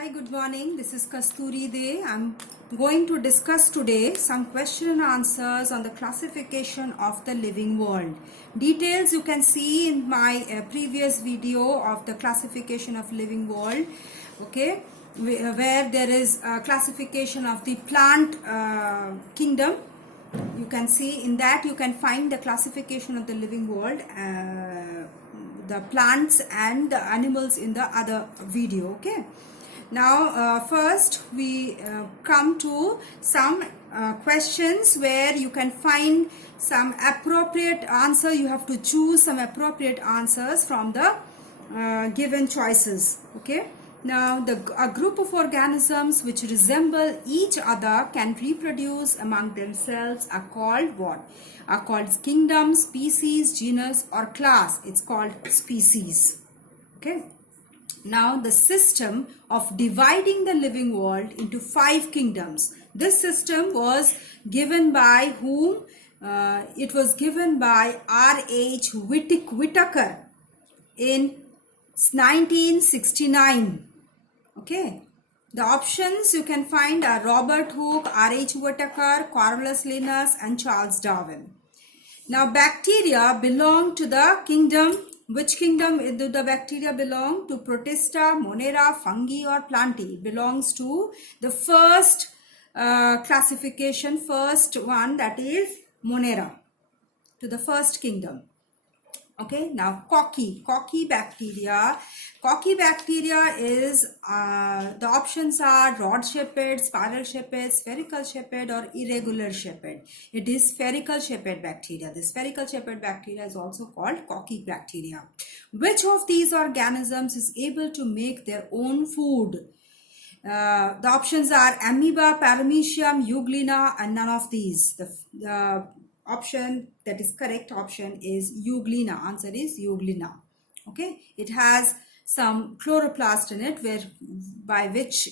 Hi, good morning. This is Kasturi De. I'm going to discuss today some question and answers on the classification of the living world. Details you can see in my previous video of the classification of living world. Okay, where there is a classification of the plant kingdom. You can see in that you can find the classification of the living world, the plants and the animals in the other video. Okay. Now first we come to some questions where you can find some appropriate answer. You have to choose some appropriate answers from the given choices. Okay. Now a group of organisms which resemble each other can reproduce among themselves are called what? Are called kingdom, species, genus or class. It's called species. Okay. Now the system of dividing the living world into 5 kingdoms. This system was given by whom? It was given by R.H. Whitaker in 1969. Okay. The options you can find are Robert Hooke, R.H. Whitaker, Corvallis Linus and Charles Darwin. Now bacteria belong to the kingdom. Which kingdom do the bacteria belong to? Protista, Monera, fungi or plantae. It belongs to the first classification, first one, that is Monera, to the first kingdom. Okay, now cocky bacteria. Cocky bacteria is, the options are rod-shaped, spiral-shaped, spherical-shaped or irregular-shaped. It is spherical-shaped bacteria. The spherical-shaped bacteria is also called cocky bacteria. Which of these organisms is able to make their own food? The options are amoeba, paramecium, euglena and none of these. The option that is correct option is euglena. Answer is euglena. Okay, it has some chloroplast in it, where by which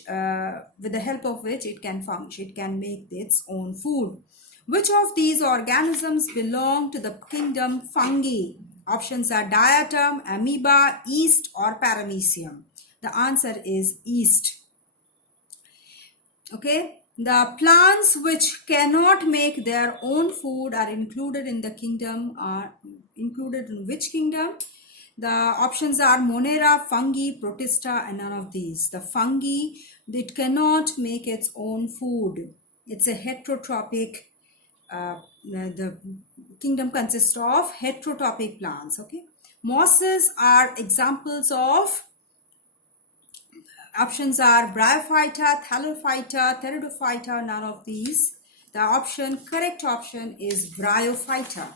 with the help of which it can function, it can make its own food. Which of these organisms belong to the kingdom fungi? Options are diatom, amoeba, yeast or paramecium. The answer is yeast. Okay. The plants which cannot make their own food are included in the kingdom. Are included in which kingdom? The options are Monera, fungi, Protista and none of these. The fungi, it cannot make its own food. It's a heterotrophic, the kingdom consists of heterotrophic plants. Okay. Mosses are examples of, options are Bryophyta, Thallophyta, Pteridophyta, none of these. The correct option is Bryophyta.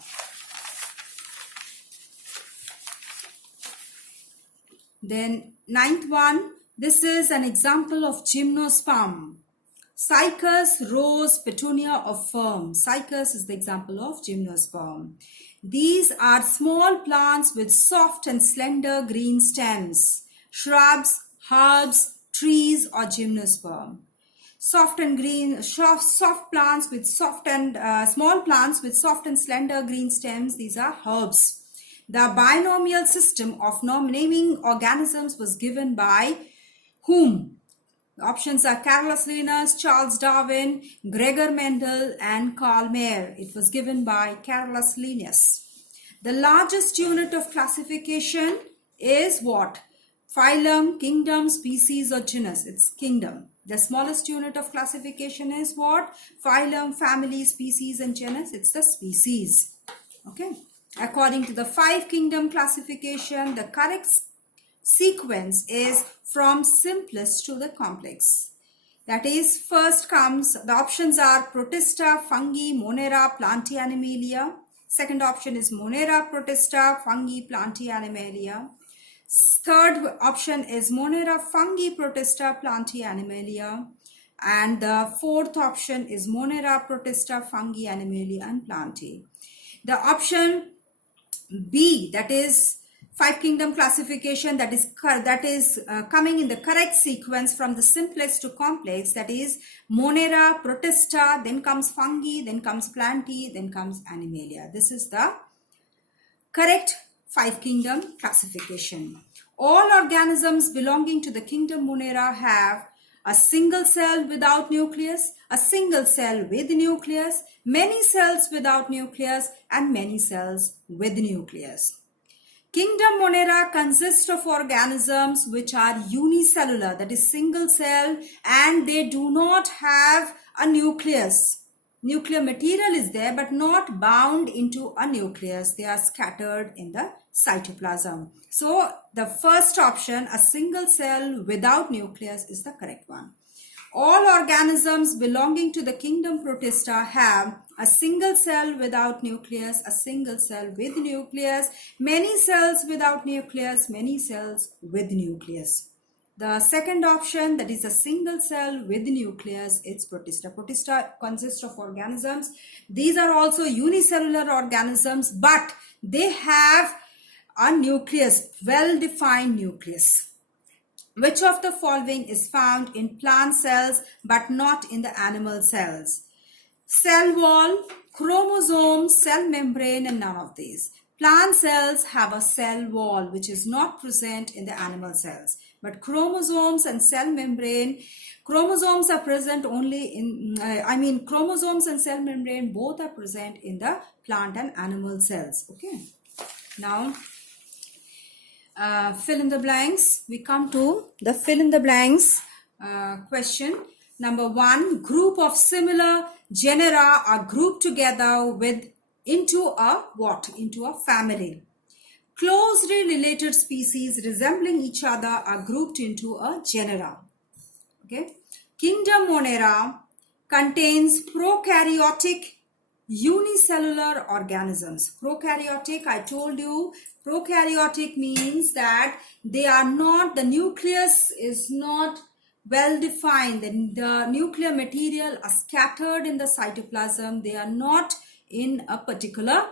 Then ninth one, this is an example of gymnosperm. Cycas, rose, petunia or fern. Cycas is the example of gymnosperm. These are small plants with soft and slender green stems. Shrubs, herbs, trees or gymnosperm. Soft plants with soft and small plants with soft and slender green stems. These are herbs. The binomial system of naming organisms was given by whom? The options are Corvallis Linus, Charles Darwin, Gregor Mendel and Karl Mayr. It was given by Corvallis Linus. The largest unit of classification is what? Phylum, kingdom, species or genus. It's kingdom. The smallest unit of classification is what? Phylum, family, species and genus. It's the species. Okay. According to the 5 kingdom classification, the correct sequence is from simplest to the complex. That is, first comes, the options are Protista, fungi, Monera, plantae, animalia. Second option is Monera, Protista, fungi, plantae, animalia. Third option is Monera, fungi, Protista, plantae, animalia. And the fourth option is Monera, Protista, fungi, animalia and plantae. The option B, that is 5 kingdom classification, that is coming in the correct sequence from the simplest to complex, that is Monera, Protista, then comes fungi, then comes plantae, then comes animalia. This is the correct 5 kingdom classification. All organisms belonging to the kingdom Monera have a single cell without nucleus, a single cell with nucleus, many cells without nucleus, and many cells with nucleus. Kingdom Monera consists of organisms which are unicellular, that is single cell, and they do not have a nucleus. Nuclear material is there but not bound into a nucleus. They are scattered in the cytoplasm. So the first option, a single cell without nucleus, is the correct one. All organisms belonging to the kingdom Protista have a single cell without nucleus, a single cell with nucleus, many cells without nucleus, many cells with nucleus. The second option, that is a single cell with nucleus, it's Protista. Protista consists of organisms. These are also unicellular organisms, but they have a nucleus, well-defined nucleus. Which of the following is found in plant cells but not in the animal cells? Cell wall, chromosomes, cell membrane, and none of these. Plant cells have a cell wall which is not present in the animal cells. But chromosomes and cell membrane, chromosomes are present only in, chromosomes and cell membrane both are present in the plant and animal cells. Okay. Now, fill in the blanks. We come to the fill in the blanks question. Number 1, group of similar genera are grouped together into a what? Into a family. Closely related species resembling each other are grouped into a genera. Okay. Kingdom Monera contains prokaryotic unicellular organisms. Prokaryotic, I told you, prokaryotic means that they are not, the nucleus is not well defined. The nuclear material are scattered in the cytoplasm. They are not in a particular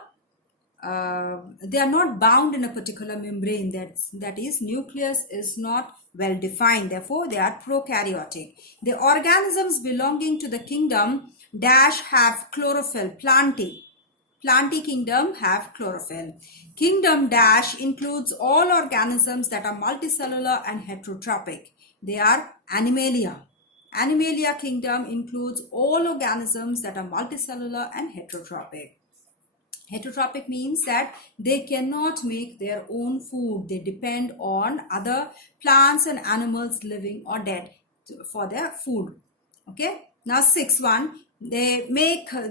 they are not bound in a particular membrane. That is, nucleus is not well defined. Therefore, they are prokaryotic. The organisms belonging to the kingdom dash have chlorophyll. Plantae kingdom have chlorophyll. Kingdom dash includes all organisms that are multicellular and heterotrophic. They are Animalia. Animalia kingdom includes all organisms that are multicellular and heterotrophic. Heterotrophic means that they cannot make their own food. They depend on other plants and animals living or dead for their food. Okay. Now 6.1.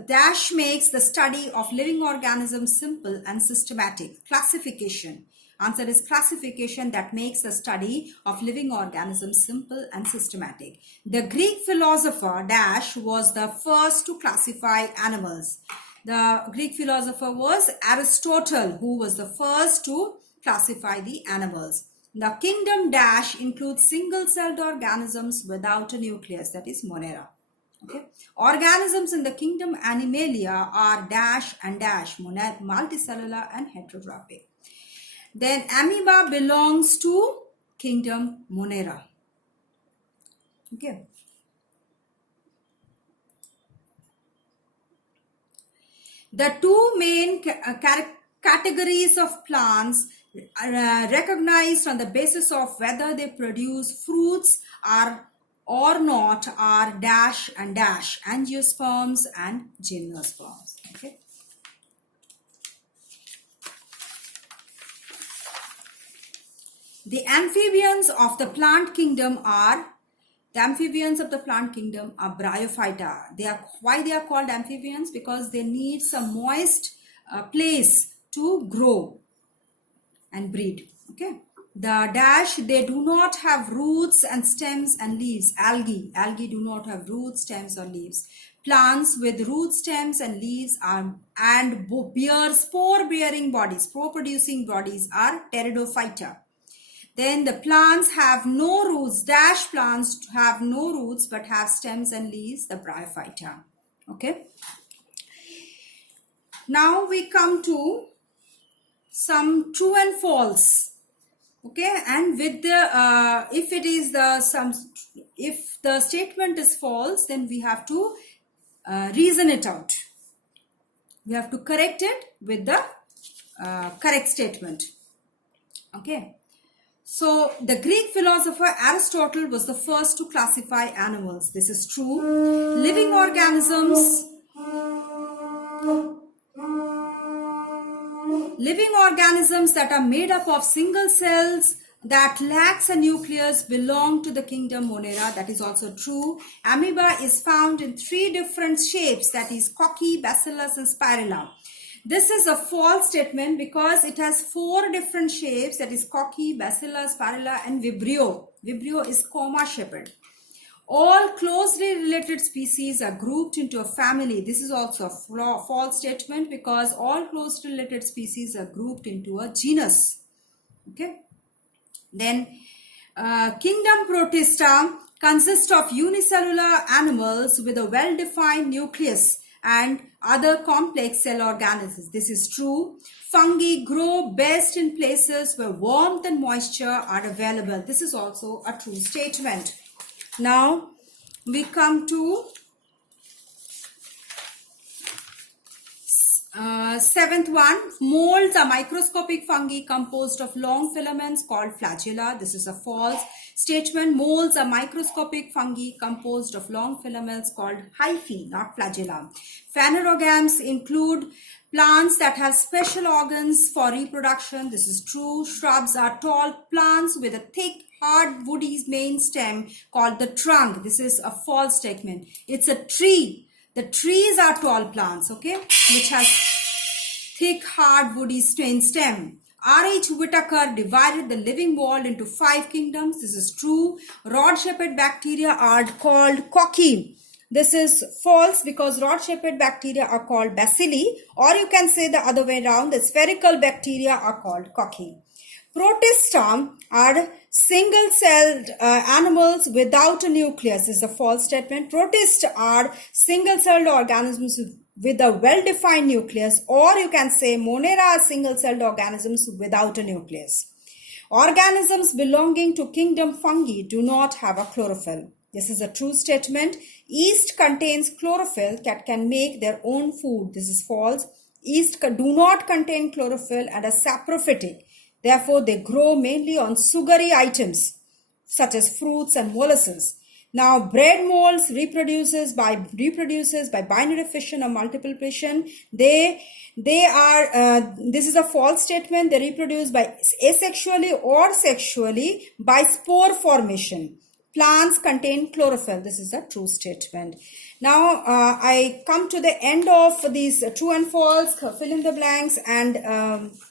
Dash makes the study of living organisms simple and systematic. Classification. Answer is classification that makes the study of living organisms simple and systematic. The Greek philosopher Dash was the first to classify animals. The Greek philosopher was Aristotle, who was the first to classify the animals. The kingdom Dash includes single-celled organisms without a nucleus, that is Monera. Okay. Organisms in the kingdom Animalia are Dash and Dash, multicellular and heterotrophic. Then amoeba belongs to kingdom Monera. Okay. The two main categories of plants recognized on the basis of whether they produce fruits or not are Dash and Dash, angiosperms and gymnosperms. Okay. The amphibians of the plant kingdom are bryophyta. Why they are called amphibians? Because they need some moist place to grow and breed. Okay. The Dash, they do not have roots and stems and leaves. Algae do not have roots, stems or leaves. Plants with roots, stems and leaves spore-bearing bodies, spore-producing bodies are pteridophyta. Then the plants have no roots. Dash plants have no roots but have stems and leaves, the bryophyta. Okay. Now we come to some true and false. Okay, and with the if the statement is false, then we have to reason it out. We have to correct it with the correct statement. Okay. So the Greek philosopher Aristotle was the first to classify animals. This is true. Living organisms that are made up of single cells that lacks a nucleus belong to the kingdom Monera. That is also true. Amoeba is found in 3 different shapes, that is cocky, bacillus and spirilla. This is a false statement because it has 4 different shapes, that is cocky, bacillus, spirilla and vibrio. Vibrio is comma shaped. All closely related species are grouped into a family. This is also a false statement because all closely related species are grouped into a genus. Okay. Then kingdom Protista consists of unicellular animals with a well-defined nucleus and other complex cell organisms. This is true. Fungi grow best in places where warmth and moisture are available. This is also a true statement. Now we come to 7th one. Molds are microscopic fungi composed of long filaments called flagella. This is a false statement. Molds are microscopic fungi composed of long filaments called hyphae, not flagella. Phanerogams include plants that have special organs for reproduction. This is true. Shrubs are tall plants with a thick, hard, woody main stem called the trunk. This is a false statement. It's a tree. The trees are tall plants, okay, which has thick, hard, woody main stem. R.H. Whitaker divided the living world into 5 kingdoms. This is true. Rod-shaped bacteria are called cocky. This is false because rod-shaped bacteria are called bacilli, or you can say the other way around, the spherical bacteria are called cocky. Protista are single-celled animals without a nucleus. This is a false statement. Protists are single-celled organisms with a well-defined nucleus, or you can say Monera are single-celled organisms without a nucleus. Organisms belonging to kingdom fungi do not have a chlorophyll. This is a true statement. Yeast contains chlorophyll that can make their own food. This is false. Yeast do not contain chlorophyll and are saprophytic. Therefore, they grow mainly on sugary items such as fruits and molasses. Now, bread molds reproduces by binary fission or multiplication. This is a false statement. They reproduce by asexually or sexually by spore formation. Plants contain chlorophyll. This is a true statement. Now, I come to the end of these true and false, fill in the blanks, and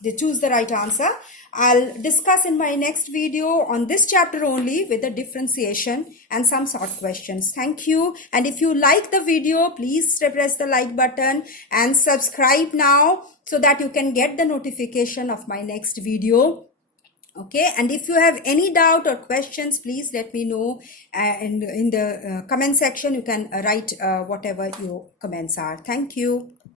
they choose the right answer. I'll discuss in my next video on this chapter only with the differentiation and some short questions. Thank you. And if you like the video, please press the like button and subscribe now so that you can get the notification of my next video. Okay, and if you have any doubt or questions, please let me know in the comment section. You can write whatever your comments are. Thank you.